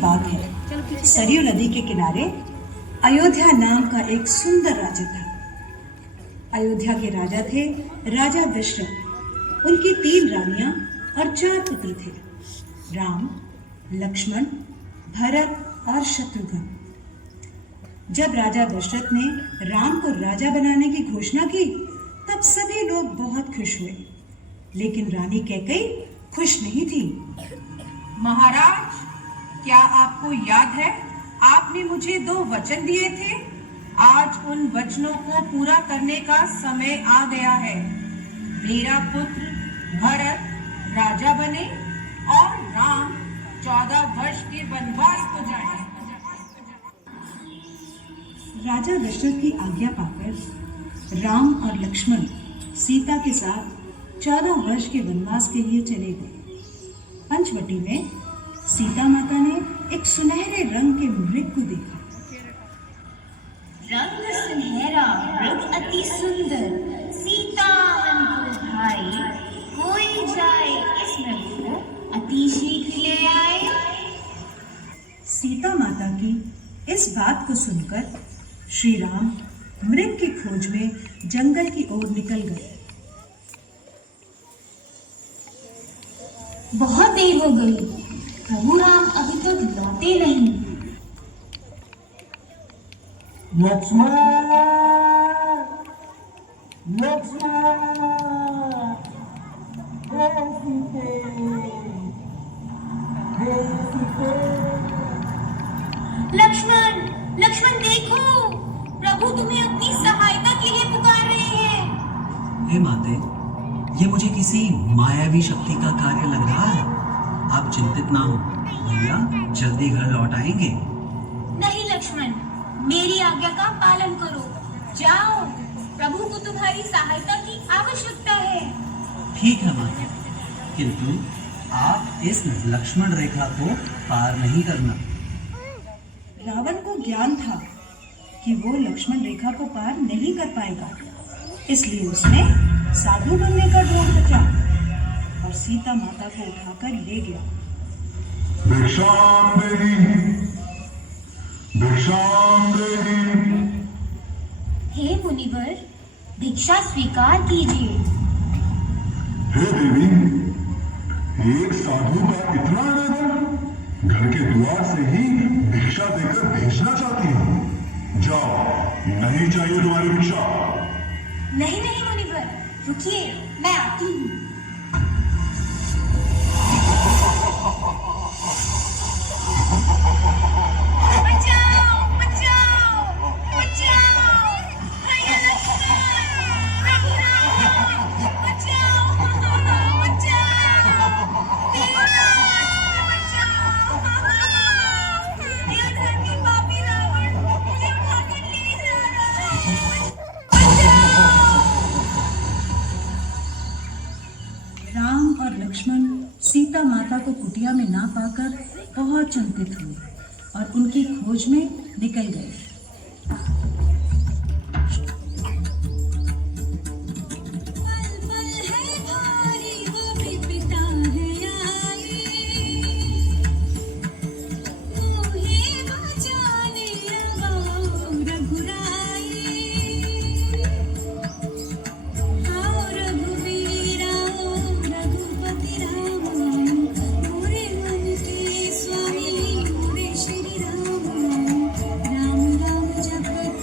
बात है। सरयू नदी के किनारे अयोध्या नाम का एक सुंदर राज्य था। अयोध्या के राजा थे राजा दशरथ। उनकी 3 रानियां और 4 पुत्र थे, राम, लक्ष्मण, भरत और शत्रुघ्न। जब राजा दशरथ ने राम को राजा बनाने की घोषणा की, तब सभी लोग बहुत खुश हुए, लेकिन रानी कैकेयी खुश नहीं थी। महाराज, क्या आपको याद है आपने मुझे 2 वचन दिए थे? आज उन वचनों को पूरा करने का समय आ गया है। मेरा पुत्र भरत राजा बने और राम 14 वर्ष के वनवास को जाए। राजा दशरथ की आज्ञा पाकर राम और लक्ष्मण सीता के साथ 14 वर्ष के वनवास के लिए चले गए। पंचवटी में सीता माता ने एक सुनहरे रंग के मृग को देखा। रंग सुनहरा, मृग अति सुंदर, सीता मन को भाई, कोई जाए इस मृग को अति शीघ्र ले आए। सीता माता की इस बात को सुनकर श्री राम मृग की खोज में जंगल की ओर निकल गए। बहुत देर हो गई, प्रभु राम अभी तक लौटे नहीं। लक्ष्मण, लक्ष्मण, हे सीते, हे सीते। लक्ष्मण, लक्ष्मण देखो, प्रभु तुम्हें अपनी सहायता के लिए पुकार रहे हैं। हे माते, ये मुझे किसी मायावी शक्ति का कार्य लग रहा है। आप चिंतित ना हो, भैया जल्दी घर लौट आएंगे। नहीं लक्ष्मण, मेरी आज्ञा का पालन करो। जाओ, प्रभु को तुम्हारी सहायता की आवश्यकता है। ठीक है माते, किंतु आप इस लक्ष्मण रेखा को पार नहीं करना। रावण को ज्ञान था कि वो लक्ष्मण रेखा को पार नहीं कर पाएगा, इसलिए उसने साधु बनने का ढोंग रचा और सीता माता को उठाकर ले गया। भिक्षाम देहि, भिक्षाम देहि। हे मुनिवर, भिक्षा स्वीकार कीजिए। हे देवी, एक साधु का इतना आदर, घर के द्वार से ही भिक्षा देकर भेजना चाहती हूँ। जाओ, नहीं चाहिए तुम्हारी भिक्षा। नहीं नहीं मुनिवर, रुकिए, मैं आती हूँ। बचाओ, बचाओ, बचाओ, भैया लक्ष्मण, प्रभु राम, बचाओ, बचाओ, देवता, बचाओ, ये धर्मी पापी रावण मुझे उठाकर ले जा रहा है। राम और लक्ष्मण सीता माता को कुटिया में ना पाकर बहुत चिंतित हुए और उनकी खोज में निकल गए। राम राम जपत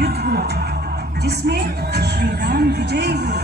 युद्ध हुआ जिसमें श्री राम विजयी हुए।